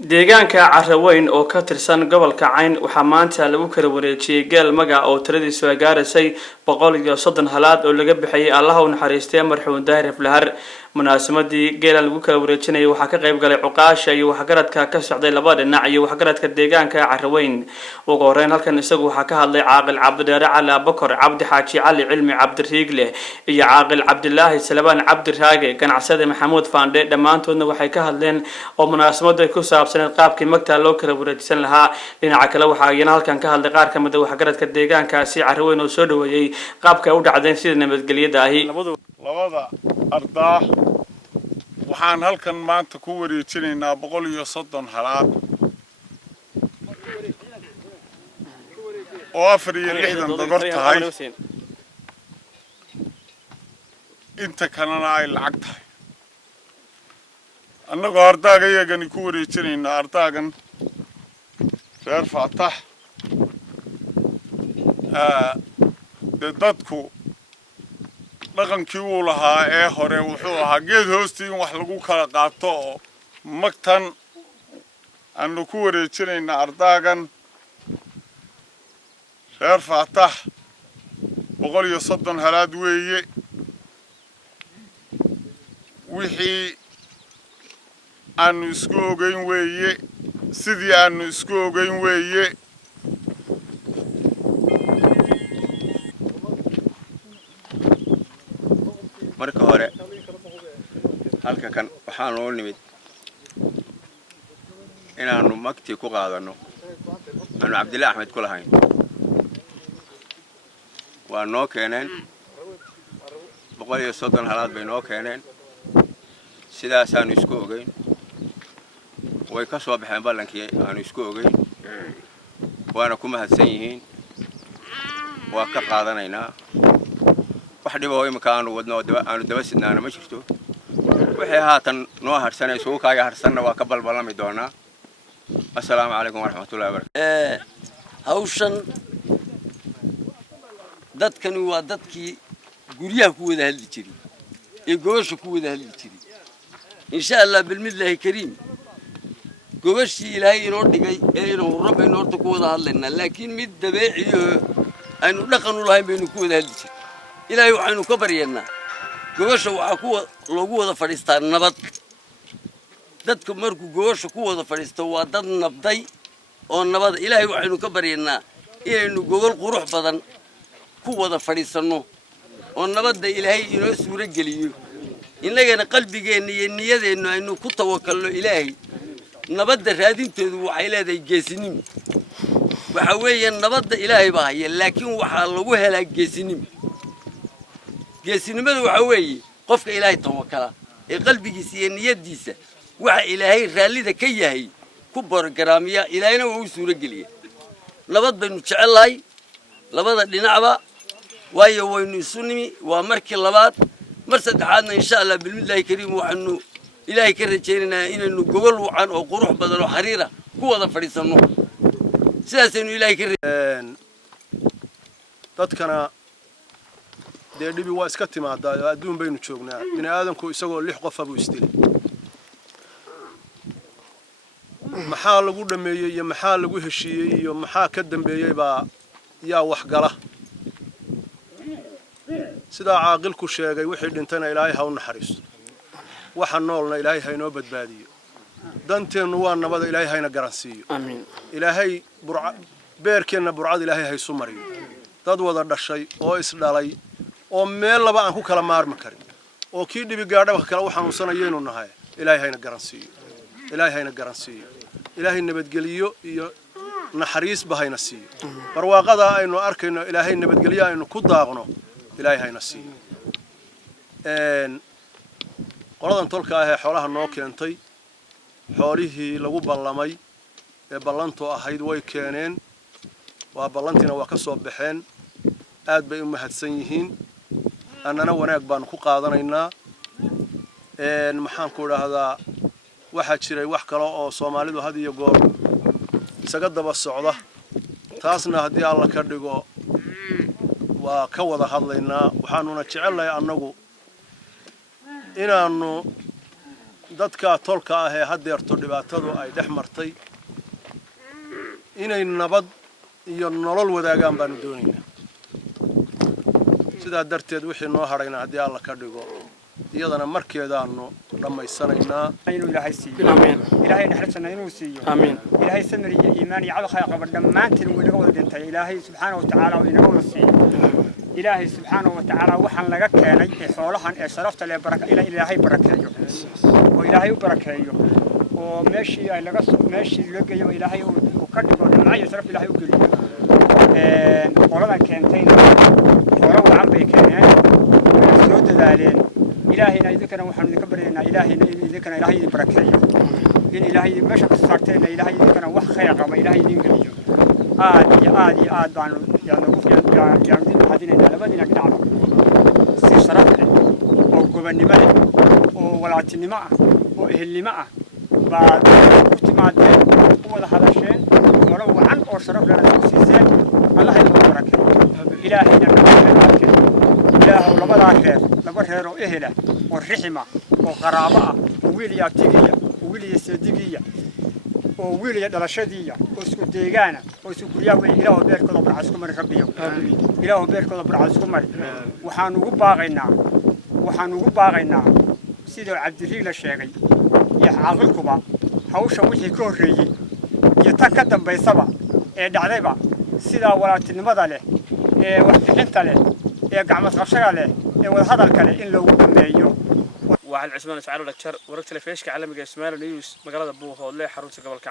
deegaanka Caraweyn oo ka tirsan gobolka Cayn waxaa maanta lagu kala wareejiyay geel magac oo tiradiisu ay gaarayay 130 halaad oo laga bixiyay Allah u naxariistay marxuum Daahir Flahar munaasabaddii geela lagu kala wareejinay waxaa ka qayb galay cuqaasha iyo waxgaradka ka socday labada dhinac iyo waxgaradka deegaanka Caraweyn ugu horeyn halkan isagu waxaa ka hadlay caaqil Cabdideere Cali Abakar Cabdi Xaaji Cali Cilmi Cabdiriigle iyo caaqil Cabdilaahi Salabaan Cabdiraage ganacsade Maxamuud Faande dhamaantoodna waxay ka hadleen oo munaasabada ku qaabkii magta loo kala wareejin lahaa dhinaca kale waxa ay halkan ka hadlay qaar kamid ah waxgaradka deegaankaasi Caraweyn oo soo dhaweeyay qaabka u dhacdeen sida nabadgelyada ahi labada ardaa waxaan halkan maanta ku wareejinaynaa 130 halaad oo 64 dogor tahay inta kalena ay lacag tahay annagoo ardaaga iyagani ku wareejinayna ardaagan reer Faatax dadku dhaqankii uu lahaa ee hore wuxuu ahaa geed hoostii in wax lagu kala qaato oo magtan aanu ku wareejinayna ardaagan reer Faatax 130 halaad weeye wixii aanu isku ogeyn weeye sidii aanu isku ogeyn weeye marka hore halka kan waxaan oo nimid inaanu magti ku qaadano aanu Cabdilaahi Axmed ku lahayn waa noo keeneen 130 halaad bay noo keeneen sidaas aanu isku ogeyn way ka soo baxeen ballankii aanu isku ogeyn waana ku mahadsan yihiin waa ka qaadanaynaa wax dhibo imika aanu wadno aanu daba sidnaana ma jirto wixii haatan noo harsanay soo kaaga harsanna waa ka balbalami doonaa assalaamu calaykum waraxmatullaahi wabarakaatuh hawshan dadkani waa dadkii guryaha ku wada hadli jiray ee gobasha ku wada hadli jiray insha Allah bilmillahi kariim gobashii ilaahay inoo dhigay ee inuu rab inoo horta ku wada hadlayna laakiin mid dabeeciyo aynu dhaqan u lahayn baynu ku wada hadli jiray ilaahay waxaanu ka baryeennaa gobasha waxa ku loogu wada fadhiistaa nabad dadku markuu gobasha ku wada fadhiisto waa dad nabday oo nabad ilaahay waxaanu ka baryeennaa inaynu gobol qurux badan ku wada fadhiisano oo nabadda ilaahay inoo suura geliyo innagana qalbigeena iyo niyadeena aynu ku tawakkalno ilaahay nabadda raadinteedu waxay leedahay geesinimo waxa weeye nabadda ilaahay baa haya laakiin waxa lagu helaa geesinimo geesinimadu waxa weeye qofka ilaahay tawakkala ee qalbigiisa iyo niyadiisa waxa ilaahay raalida ka yahay ku bargaraamiya ilaahayna waa u suura geliya nabad baynu jecelahay labada dhinacba waayo waynu isu nimi waa markii labaad mar saddexaadna insha Allah bilmillahi kariim waxaanu ilaahay ka rajaynaynaa inaynu gobol wacan oo qurux badan oo xariira ku wada fadhiisano sidaasaynu ilaahay ka dadkana dhibi waa iska timaadaa adduun baynu joognaa bini aadanku isagoo 6 qof abu istilay maxaa lagu dhameeyay iyo maxaa lagu heshiiyay iyo maxaa ka dambeeyay baa yaa wax gala sida caaqilku sheegay wixii dhintana ilaahay ha u naxariisto waxa noolna ilaahay ha inoo badbaadiyo danteenu waa nabada ilaahay hayna garansiiyo amiin ilaahay beerkeena burcad ilaahay haysu mariyo dad wada dhashay oo is dhalay oo meel laba aan ku kala maarmi karin oo kii dhibi gaadhaba kala waxaan usanayeenu nahay ilaahay hayna garansiiyo ilaahay hayna garansiiyo ilaahay nabadgeliyo iyo naxariis bahayna siiyo barwaaqada aynu arkayno ilaahay nabadgeliyo aynu ku daaqno ilaahay hayna siiyo qoladan tolka ah ee xoolaha noo keentay xoolihii lagu ballamay ee ballantu ahayd way keeneen waa ballantina waa ka soo baxeen aad bay u mahadsan yihiin annana wanaag baanu ku qaadanaynaa maxaan ku idhaahdaa waxaa jiray wax kale oo Soomaalidu had iyo goor isaga daba socda taasna haddii alla ka dhigo waa ka wada hadlaynaa waxaanuna jecelahay annagu inaanu dadka tolka ah ee haddeerto dhibaatadu ay dhex martay inay nabad iyo nolol wadaagaan baanu doonaynaa sidaa darteed wixii noo hadhayna haddii alla ka dhigo iyadana markeedaanu dhammaysanaynaa inuu ilaahay siiyo ilaahay naxariisana inuu siiyo amiin ilaahay samir iyo iimaan iyo cad khayr qaba dhammaantiin uu inaga wada dhintay ilaahay subxaanahu wa ta'aala uu inaga wada siiyo ilaahay subxaanahu wa ta'aala waxaan laga keenay ee xoolahan ee sharafta leh baraka ilaahay barakeeyo oo ilaahay u barakeeyo oo meeshii ay laga soo meeshii loo geeyo ilaahay uu ka dhigo dhammaan sharaf ilaahay u geliyo qoladan keentayna xoolo wacan bay keeneen soo dadaaleen ilaahayna idinkana waxaan idinka baryaynaa ilaahayna idinkana ilaahay idin barakeeyo in ilaahay meesha ka saartayna ilaahay idinkana wax khayr qaba ilaahay idin geliyo aad baanu idin mahadinaynaa labadiina dhinacba si sharaf leh oo gobannimo leh oo walaaltinimo ah oo ehelnimo ah baad ku timaadeen u wada hadasheen hore wacan oo sharaf lehna ku siiseen allaha idinku barakeeyo ilaahayna barakeeyo ilaahu labadaa reer laba reer oo ehela oo rixima oo qaraabo ah oo wiil iyo abtigiya oo wiil iyo seedigiya oo wiil iyo dhalashadiya oo isku deegaana oo isku guryaa weyn ilaahu beerkooda barca isku mari rabbiyo ilaahu beerkooda barca isku mari waxaan ugu baaqaynaa sidoo cabdiriig la sheegay iyo caaqilkuba hawsha wixii ka horreeyey iyo tan ka dambaysaba ee dhacdayba sidaa walaaltinimada leh ee waxbixinta leh ee gacmad qabshaga leh ee wada hadalka leh in loogu dhameeyo waxaan cismaan iscaalo dhagjar wararka telefishinka caalamiga ee Soomaaliya News magaalada Buuhoodle xarunta gobolka